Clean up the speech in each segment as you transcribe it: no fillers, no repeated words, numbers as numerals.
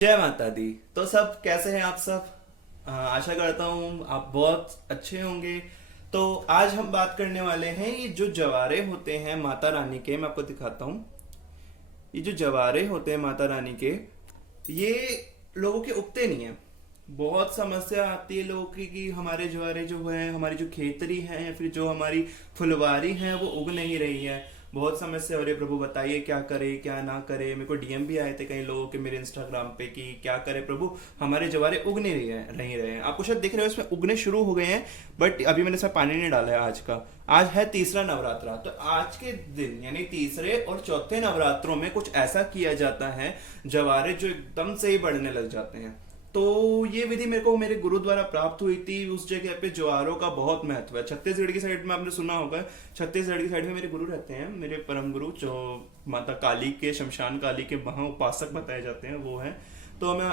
जय माता दी। तो सब कैसे हैं आप सब? आशा करता हूँ आप बहुत अच्छे होंगे। तो आज हम बात करने वाले हैं ये जो जवारे होते हैं माता रानी के। मैं आपको दिखाता हूँ। ये जो जवारे होते हैं माता रानी के, ये लोगों के उगते नहीं है। बहुत समस्या आती है लोगों की कि हमारे जवारे जो है, हमारी जो खेतरी है या फिर जो हमारी फुलवारी है वो उग नहीं रही है। बहुत समस्या हो रही है। प्रभु बताइए क्या करे क्या ना करे। मेरे को डीएम भी आए थे कई लोगों के मेरे इंस्टाग्राम पे कि क्या करे प्रभु, हमारे जवारे उग नहीं रहे हैं। आपको शायद दिख रहे हो इसमें उगने शुरू हो गए हैं, बट अभी मैंने इसमें पानी नहीं डाला है। आज है तीसरा नवरात्रा। तो आज के दिन यानी तीसरे और चौथे नवरात्रों में कुछ ऐसा किया जाता है, जवारे जो एकदम से ही बढ़ने लग जाते हैं। तो ये विधि मेरे को मेरे गुरु द्वारा प्राप्त हुई थी। उस जगह पे ज्वारों का बहुत महत्व है। छत्तीसगढ़ की साइड में आपने सुना होगा, छत्तीसगढ़ की साइड में मेरे गुरु रहते हैं, मेरे परम गुरु जो माता काली के, शमशान काली के महा उपासक बताए जाते हैं, वो हैं। तो मैं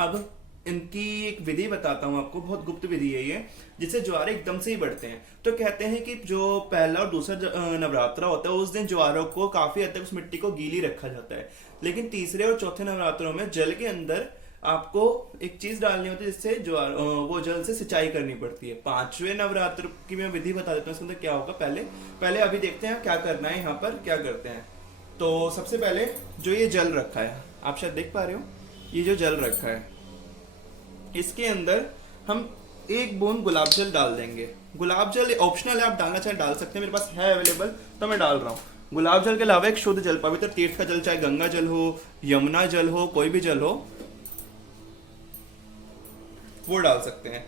अब इनकी एक विधि बताता हूँ आपको। बहुत गुप्त विधि है ये, जिससे ज्वारे एकदम से ही बढ़ते हैं। तो कहते हैं कि जो पहला और दूसरा नवरात्रा होता है, उस दिन ज्वारों को काफी हद तक उस मिट्टी को गीली रखा जाता है। लेकिन तीसरे और चौथे नवरात्रों में जल के अंदर आपको एक चीज डालनी होती है, जिससे ज्वार वो जल से सिंचाई करनी पड़ती है। पांचवें नवरात्र की मैं विधि बता देता हूँ इसके अंदर क्या होगा। पहले पहले अभी देखते हैं क्या करना है, यहाँ पर क्या करते हैं। तो सबसे पहले जो ये जल रखा है, आप शायद देख पा रहे हो, ये जो जल रखा है, इसके अंदर हम एक बूंद गुलाब जल डाल देंगे। गुलाब जल ऑप्शनल है, आप डालना चाहे डाल सकते हैं, मेरे पास है अवेलेबल तो मैं डाल रहा हूँ। गुलाब जल के अलावा एक शुद्ध जल, पवित्र तीर्थ का जल, चाहे गंगा जल हो, यमुना जल हो, कोई भी जल हो, वो डाल सकते हैं।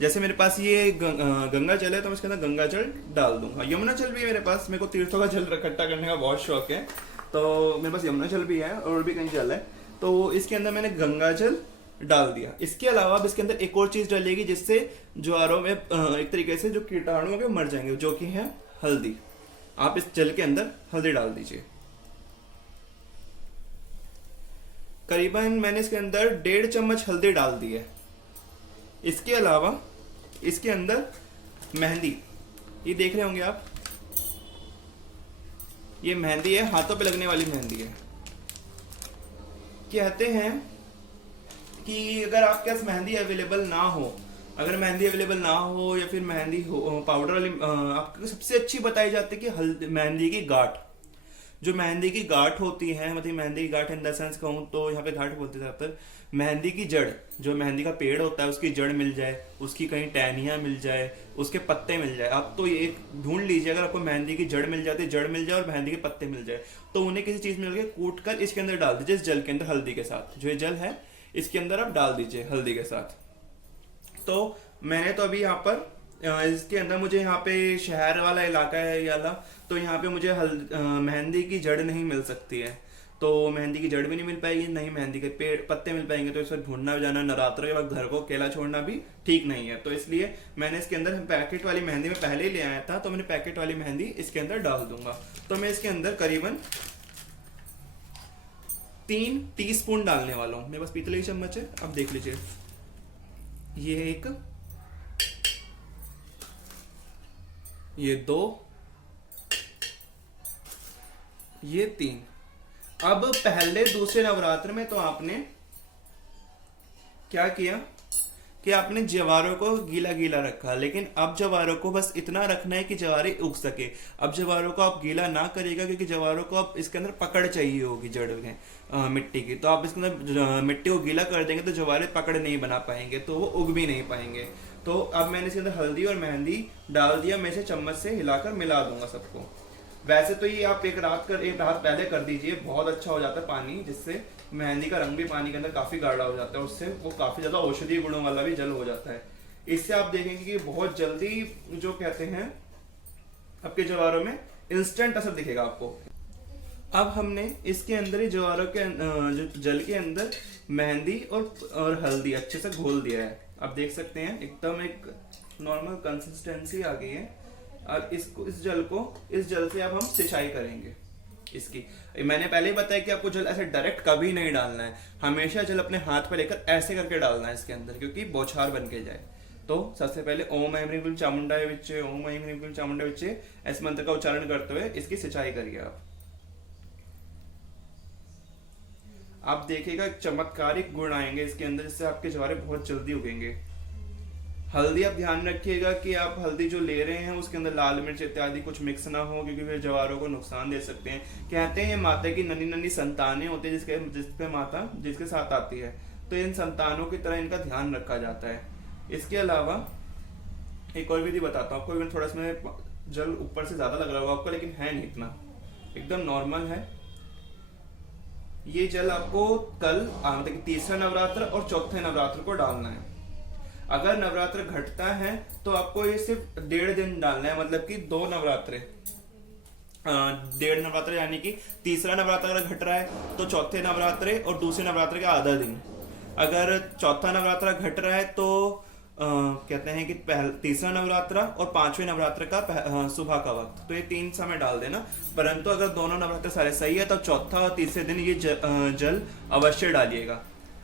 जैसे मेरे पास ये गंगा जल है तो मैं इसके अंदर गंगा जल डाल दूंगा। यमुना जल भी है मेरे पास, मेरे को तीर्थों का जल इकट्ठा करने का बहुत शौक है, तो मेरे पास यमुना जल भी है और भी कई जल है। तो इसके अंदर मैंने गंगा जल डाल दिया। इसके अलावा अब इसके अंदर एक और चीज डलेगी, जिससे ज्वारों में एक तरीके से जो कीटाणु है वो मर जाएंगे, जो कि है हल्दी। आप इस जल के अंदर हल्दी डाल दीजिए। करीबन मैंने इसके अंदर 1.5 चम्मच हल्दी डाल दी है। इसके अलावा इसके अंदर मेहंदी, ये देख रहे होंगे आप, ये मेहंदी है, हाथों पे लगने वाली मेहंदी है। कहते हैं कि अगर आपके पास मेहंदी अवेलेबल ना हो, अगर मेहंदी अवेलेबल ना हो या फिर मेहंदी हो पाउडर वाली, आपको सबसे अच्छी बताई जाती है कि मेहंदी की गांठ। जो मेहंदी की गांठ होती है, मतलब मेहंदी की गांठ इन द सेंस कहूँ तो यहाँ पे गांठ बोलते हैं पर मेहंदी की जड़, जो मेहंदी का पेड़ होता है उसकी जड़ मिल जाए, उसकी कहीं टहनियाँ मिल जाए, उसके पत्ते मिल जाए। आप तो ये एक ढूंढ लीजिए, अगर आपको मेहंदी की जड़ मिल जाती है, जड़ मिल जाए और मेहंदी के पत्ते मिल जाए, तो उन्हें किसी चीज में लगे कूट कर इसके अंदर डाल दीजिए, इस जल के अंदर हल्दी के साथ। जो ये जल है इसके अंदर आप डाल दीजिए हल्दी के साथ। तो मैंने तो अभी यहाँ पर इसके अंदर, मुझे यहाँ पे शहर वाला इलाका है ये वाला, तो यहाँ पे मुझे मेहंदी की जड़ नहीं मिल सकती है। तो मेहंदी की जड़ भी नहीं मिल पाएगी, नहीं मेहंदी के पेड़ पत्ते मिल पाएंगे, तो इसे ढूंढना भी जाना, नवरात्र के वक्त घर को अकेला छोड़ना भी ठीक नहीं है। तो इसलिए मैंने इसके अंदर पैकेट वाली मेहंदी में पहले ही ले आया था, तो मैंने पैकेट वाली मेहंदी इसके अंदर डाल दूंगा। तो मैं इसके अंदर करीबन 3 टीस्पून डालने वाला हूँ। मेरे पास पीतल की चम्मच है, अब देख लीजिए। ये एक, ये 2, ये 3। अब पहले दूसरे नवरात्र में तो आपने क्या किया कि आपने जवारों को गीला गीला रखा, लेकिन अब जवारों को बस इतना रखना है कि जवारे उग सके। अब जवारों को आप गीला ना करिएगा, क्योंकि जवारों को अब इसके अंदर पकड़ चाहिए होगी जड़ में मिट्टी की। तो आप इसके अंदर मिट्टी को गीला कर देंगे तो जवारे पकड़ नहीं बना पाएंगे, तो वो उग भी नहीं पाएंगे। तो अब मैंने इसके अंदर हल्दी और मेहंदी डाल दिया। मैं इसे चम्मच से हिलाकर मिला दूंगा सबको। वैसे तो ये आप एक रात पहले कर दीजिए, बहुत अच्छा हो जाता है पानी, जिससे मेहंदी का रंग भी पानी के अंदर काफी गाढ़ा हो जाता है, उससे वो काफी ज्यादा औषधीय गुणों वाला भी जल हो जाता है। इससे आप देखेंगे कि बहुत जल्दी, जो कहते हैं, आपके ज्वारों में इंस्टेंट असर दिखेगा आपको। अब हमने इसके अंदर ही ज्वारों के जो जल के अंदर मेहंदी और हल्दी अच्छे से घोल दिया है। आप देख सकते हैं एकदम एक नॉर्मल कंसिस्टेंसी आ गई है। अब इस जल से अब हम सिंचाई करेंगे इसकी। मैंने पहले ही बताया कि आपको जल ऐसे डायरेक्ट कभी नहीं डालना है, हमेशा जल अपने हाथ पे लेकर ऐसे करके डालना है इसके अंदर, क्योंकि बौछार बन के जाए। तो सबसे पहले ओम ऐं ह्रीं क्लीं चामुंडाय विच्चे, ओम ऐं ह्रीं क्लीं चामुंडाय विच्चे, इस मंत्र का उच्चारण करते हुए इसकी सिंचाई करिए आप। आप देखिएगा चमत्कारिक गुण आएंगे इसके अंदर, जिससे आपके जवारे बहुत जल्दी उगेंगे। हल्दी आप ध्यान रखिएगा कि आप हल्दी जो ले रहे हैं उसके अंदर लाल मिर्च इत्यादि कुछ मिक्स ना हो, क्योंकि फिर जवारों को नुकसान दे सकते हैं। कहते हैं ये माता की नन्ही नन्ही संतानें होती है जिसपे माता जिसके साथ आती है, तो इन संतानों की तरह इनका ध्यान रखा जाता है। इसके अलावा एक और विधि बताता हूँ आपको। थोड़ा इसमें जल ऊपर से ज्यादा लग रहा होगा आपको, लेकिन है नहीं इतना, एकदम नॉर्मल है। ये जल आपको कल मतलब कि तीसरा नवरात्र और चौथे नवरात्र को डालना है। अगर नवरात्र घटता है तो आपको ये सिर्फ 1.5 दिन डालना है, मतलब कि 2 नवरात्रे, 1.5 नवरात्र, यानी कि तीसरा नवरात्र अगर घट रहा है तो चौथे नवरात्रे और दूसरे नवरात्र का आधा दिन। अगर चौथा नवरात्र घट रहा है तो कहते हैं कि तीसरा नवरात्र और 5वें नवरात्र का सुबह का वक्त, तो ये 3 समय डाल देना। परंतु अगर दोनों नवरात्र सारे सही है तो चौथा और तीसरे दिन ये जल अवश्य डालिएगा।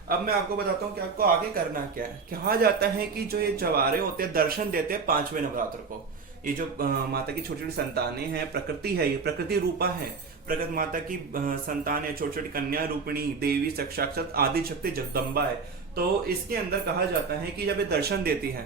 अब मैं आपको बताता हूँ कि आपको आगे करना क्या है। कहा जाता है कि जो ये जवारे होते हैं दर्शन देते हैं 5वें नवरात्र को। ये जो माता की छोटी छोटी संतानें हैं, प्रकृति है, ये प्रकृति रूपा है, प्रकृति माता की संतान है, छोटी छोटी कन्या रूपिणी देवी साक्षात आदि शक्ति जगदम्बा है। तो इसके अंदर कहा जाता है कि जब ये दर्शन देती है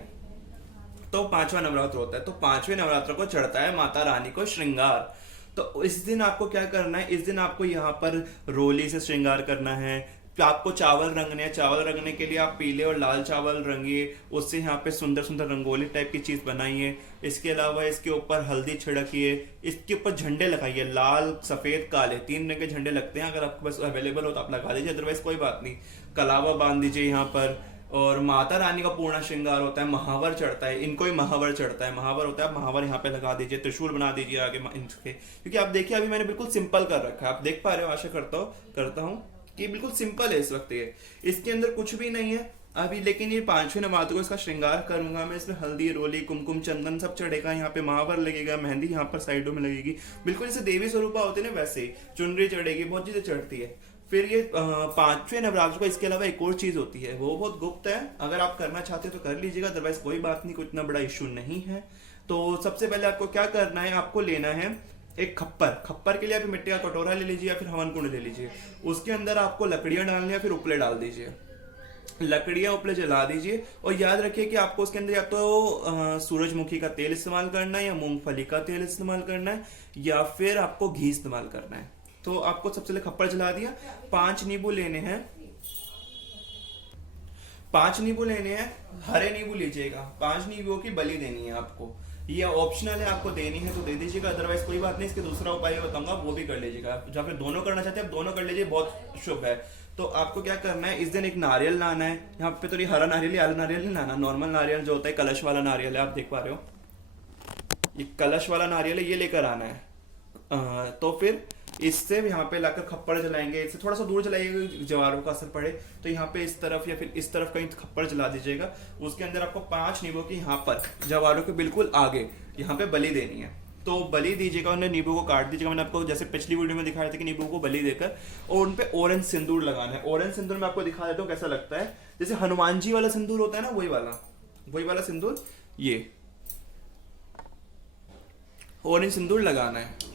तो 5वां नवरात्र होता है, तो 5वें नवरात्र को चढ़ता है माता रानी को श्रृंगार। तो इस दिन आपको क्या करना है, इस दिन आपको यहाँ पर रोली से श्रृंगार करना है। आपको चावल रंगने हैं, चावल रंगने के लिए आप पीले और लाल चावल रंगिए, उससे यहाँ पे सुंदर सुंदर रंगोली टाइप की चीज बनाइए। इसके अलावा इसके ऊपर हल्दी छिड़किए, इसके ऊपर झंडे लगाइए, लाल सफेद काले 3 रंग के झंडे लगते हैं। अगर आपके पास अवेलेबल हो तो आप लगा दीजिए, अदरवाइज कोई बात नहीं। कलावा बांध दीजिए यहाँ पर। और माता रानी का पूर्ण श्रृंगार होता है, महावर चढ़ता है, इनको ही महावर चढ़ता है, महावर होता है, महावर यहाँ पे लगा दीजिए, त्रिशूल बना दीजिए आगे इनके। क्योंकि आप देखिए अभी मैंने बिल्कुल सिंपल कर रखा है, आप देख पा रहे हो, आशा करता हूँ कि बिल्कुल सिंपल है इस वक्त ये, इसके अंदर कुछ भी नहीं है अभी। लेकिन ये 5वें नवरात्र को इसका श्रृंगार करूंगा मैं, इसमें हल्दी रोली कुमकुम चंदन सब चढ़ेगा, यहाँ पे महावर लगेगा, मेहंदी यहाँ पर साइडों में लगेगी, बिल्कुल जैसे देवी स्वरूपा होती है ना वैसे ही, चुनरी चढ़ेगी, बहुत चीजें चढ़ती है। फिर ये 5वें नवरात्र को इसके अलावा एक और चीज होती है, वो बहुत गुप्त है, अगर आप करना चाहते हो तो कर लीजिएगा, अदरवाइज कोई बात नहीं, कोई इतना बड़ा इशू नहीं है। तो सबसे पहले आपको क्या करना है, आपको लेना है एक खप्पर के लिए आप मिट्टी का कटोरा ले लीजिए या फिर हवन कुंड ले लीजिए। उसके अंदर आपको लकड़ियां डालनी है, फिर उपले डाल दीजिए, लकड़ियां उपले जला दीजिए। और याद रखिए कि आपको उसके अंदर या तो सूरजमुखी का तेल इस्तेमाल करना है, या मूंगफली का तेल इस्तेमाल करना है, या फिर आपको घी इस्तेमाल करना है। तो आपको सबसे पहले खप्पर जला दिया। 5 नींबू लेने हैं, 5 नींबू लेने हैं, हरे नींबू लीजिएगा। 5 नींबुओं की बलि देनी है आपको, ये ऑप्शनल है, आपको देनी है तो दे दीजिएगा, अदरवाइज कोई बात नहीं। इसके दूसरा उपाय बताऊंगा, वो भी कर लीजिएगा। जहाँ पे दोनों करना चाहते हैं आप दोनों कर लीजिए, बहुत शुभ है। तो आपको क्या करना है, इस दिन एक नारियल लाना है। यहाँ पे तो ये हरा नारियल ही, नारियल नहीं लाना, नॉर्मल नारियल जो होता है, कलश वाला नारियल है, आप देख पा रहे हो, ये कलश वाला नारियल है, ये लेकर आना है। तो फिर इससे यहाँ पे लाकर खप्पर जलाएंगे, इससे थोड़ा सा दूर जलाइएगा, जवारों का असर पड़े तो यहाँ पे इस तरफ या फिर इस तरफ कहीं खप्पर जला दीजिएगा। उसके अंदर आपको 5 नींबू की यहाँ पर जवारों के बिल्कुल आगे यहाँ पे बलि देनी है। तो बलि दीजिएगा, उन्हें नींबू को काट दीजिएगा। मैंने आपको जैसे पिछली वीडियो में दिखाया था कि नींबू को बलि देकर और उन पे ऑरेंज सिंदूर लगाना है। ऑरेंज सिंदूर मैं आपको दिखा देता हूँ कैसा लगता है, जैसे हनुमान जी वाला सिंदूर होता है ना, वही वाला सिंदूर, ये ऑरेंज सिंदूर लगाना है।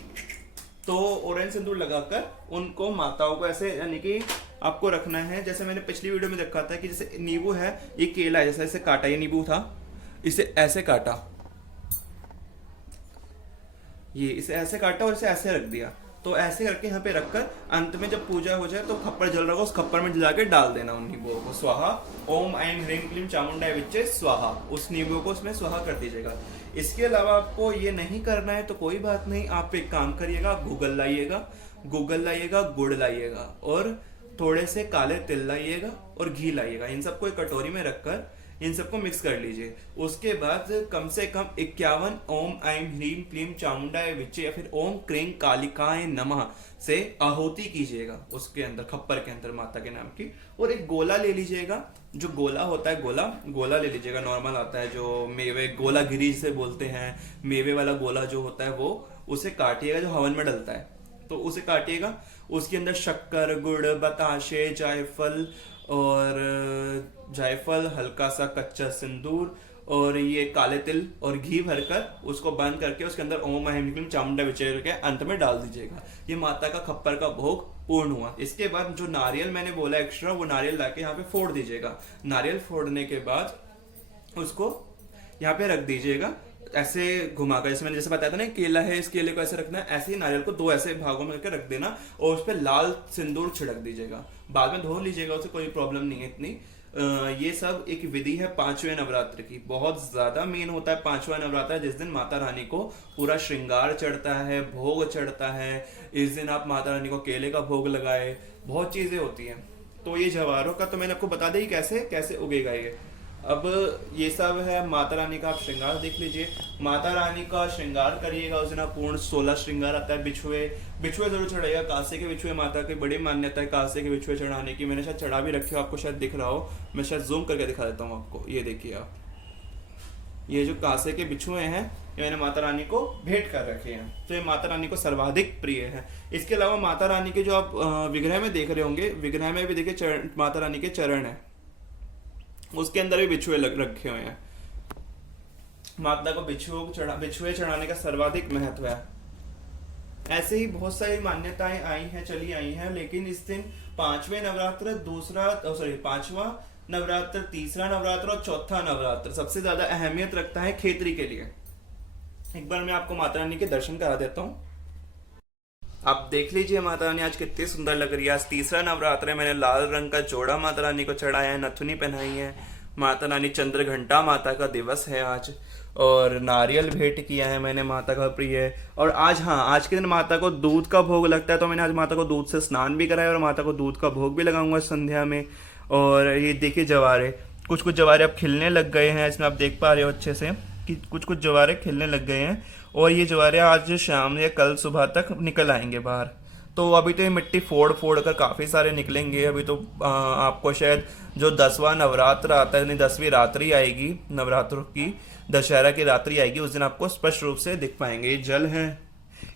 तो ऑरेंज सिंदूर लगाकर उनको माताओं को ऐसे, यानी कि आपको रखना है, जैसे मैंने पिछली वीडियो में देखा था कि जैसे नींबू है, ये केला है, जैसे ऐसे काटा, ये नींबू था, इसे ऐसे काटा, ये इसे ऐसे काटा और इसे ऐसे रख दिया। तो ऐसे करके यहाँ पे रखकर अंत में जब पूजा हो जाए तो खप्पर जल रहा होगा, उस खप्पर में जला के डाल देना उन नींबुओं को। स्वाहा ओम ऐं ह्रीं क्लीं चामुंडाय विच्चे स्वाहा, उस नींबुओं को उसमें स्वाहा कर दीजिएगा। इसके अलावा आपको ये नहीं करना है तो कोई बात नहीं, आप एक काम करिएगा, गूगल लाइएगा, गुड़ लाइएगा और थोड़े से काले तिल लाइएगा और घी लाइएगा। इन सबको एक कटोरी में रखकर इन सबको मिक्स कर लीजिए। उसके बाद कम से कम 51 ओम ऐं ह्रीं क्लीं चामुंडाय विच्चे या फिर ओम क्रीं कालिकाय नमः से आहुति कीजिएगा उसके अंदर, खप्पर के अंदर माता के नाम की। और एक गोला ले लीजिएगा, जो गोला होता है, गोला ले लीजिएगा, नॉर्मल आता है जो मेवे, गोला गिरी से बोलते हैं, मेवे वाला गोला जो होता है वो, उसे काटिएगा, जो हवन में डलता है तो उसे काटिएगा। उसके अंदर शक्कर, गुड़, बताशे, जायफल, हल्का सा कच्चा सिंदूर और ये काले तिल और घी भरकर उसको बंद करके उसके अंदर ओम ऐं ह्रीं क्लीं चामुंडाय विच्चे के अंत में डाल दीजिएगा। ये माता का खप्पर का भोग पूर्ण हुआ। इसके बाद जो नारियल मैंने बोला एक्स्ट्रा, वो नारियल लाके यहाँ पे फोड़ दीजिएगा। नारियल फोड़ने के बाद उसको यहाँ पे रख दीजिएगा ऐसे घुमाकर, जैसे मैंने जैसे बताया था ना केला है, इस केले को ऐसे रखना है, ऐसे ही नारियल को दो ऐसे भागों में करके रख देना और उस पर लाल सिंदूर छिड़क दीजिएगा। बाद में धो लीजिएगा, उसे कोई प्रॉब्लम नहीं है इतनी। ये सब एक विधि है पांचवें नवरात्र की, बहुत ज्यादा मेन होता है पांचवा नवरात्र, जिस दिन माता रानी को पूरा श्रृंगार चढ़ता है, भोग चढ़ता है। इस दिन आप माता रानी को केले का भोग लगाए, बहुत चीजें होती हैं। तो ये जवारों का तो मैंने आपको बता दी कैसे कैसे उगेगा ये। अब ये सब है माता रानी का, आप श्रृंगार देख लीजिए। माता रानी का श्रृंगार करिएगा उस दिन आप पूर्ण 16 श्रृंगार आता है। बिछुए बिछुए जरूर चढ़ाइएगा, कांसे के बिछुए माता की बड़ी मान्यता है कांसे के बिछुए चढ़ाने की। मैंने शायद चढ़ा भी रखे हो, आपको शायद दिख रहा हो, मैं शायद जूम करके दिखा देता हूँ आपको। ये देखिए आप, ये जो कांसे के बिछुए हैं ये मैंने माता रानी को भेंट कर रखे हैं, तो ये माता रानी को सर्वाधिक प्रिय है। इसके अलावा माता रानी के जो आप विग्रह में देख रहे होंगे, विग्रह में भी देखिए माता रानी के चरण है, उसके अंदर भी बिछुए रखे हुए हैं। माता को बिछुए चढ़ाने का सर्वाधिक महत्व है। ऐसे ही बहुत सारी मान्यताएं आई हैं, चली आई हैं, लेकिन इस दिन पांचवें नवरात्र, पांचवा नवरात्र, तीसरा नवरात्र और चौथा नवरात्र सबसे ज्यादा अहमियत रखता है खेतरी के लिए। एक बार मैं आपको माता रानी के दर्शन करा देता हूँ। आप देख लीजिए माता रानी आज कितनी सुंदर लग रही है। आज तीसरा नवरात्र है, मैंने लाल रंग का जोड़ा माता रानी को चढ़ाया है, नथुनी पहनाई है। माता रानी चंद्र घंटा माता का दिवस है आज, और नारियल भेंट किया है मैंने, माता का प्रिय है। और आज आज के दिन माता को दूध का भोग लगता है, तो मैंने आज माता को दूध से स्नान भी कराया और माता को दूध का भोग भी लगाऊंगा संध्या में। और ये देखिए जवारे, कुछ कुछ जवारे अब खिलने लग गए हैं, इसमें आप देख पा रहे हो अच्छे से कि कुछ कुछ जवारे खिलने लग गए हैं, और ये जवारे आज शाम या कल सुबह तक निकल आएंगे बाहर। तो अभी तो ये मिट्टी फोड़ फोड़ कर काफ़ी सारे निकलेंगे। अभी तो आपको शायद जो 10वां नवरात्र आता है, यानी 10वीं रात्रि आएगी नवरात्रों की, दशहरा की रात्रि आएगी, उस दिन आपको स्पष्ट रूप से दिख पाएंगे। ये जल है,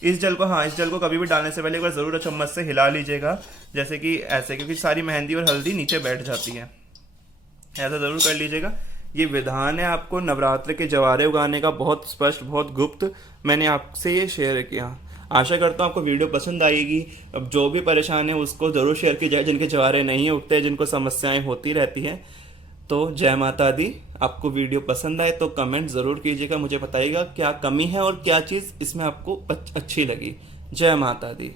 इस जल को इस जल को कभी भी डालने से पहले एक बार ज़रूर चम्मच से हिला लीजिएगा, जैसे कि ऐसे, क्योंकि सारी मेहंदी और हल्दी नीचे बैठ जाती है, ऐसा ज़रूर कर लीजिएगा। ये विधान है आपको नवरात्र के जवारे उगाने का, बहुत स्पष्ट, बहुत गुप्त मैंने आपसे ये शेयर किया। आशा करता हूँ आपको वीडियो पसंद आएगी। अब जो भी परेशान है उसको ज़रूर शेयर की जाए, जिनके जवारे नहीं उगते, जिनको समस्याएं होती रहती हैं। तो जय माता दी। आपको वीडियो पसंद आए तो कमेंट ज़रूर कीजिएगा, मुझे बताइएगा क्या कमी है और क्या चीज़ इसमें आपको अच्छी लगी। जय माता दी।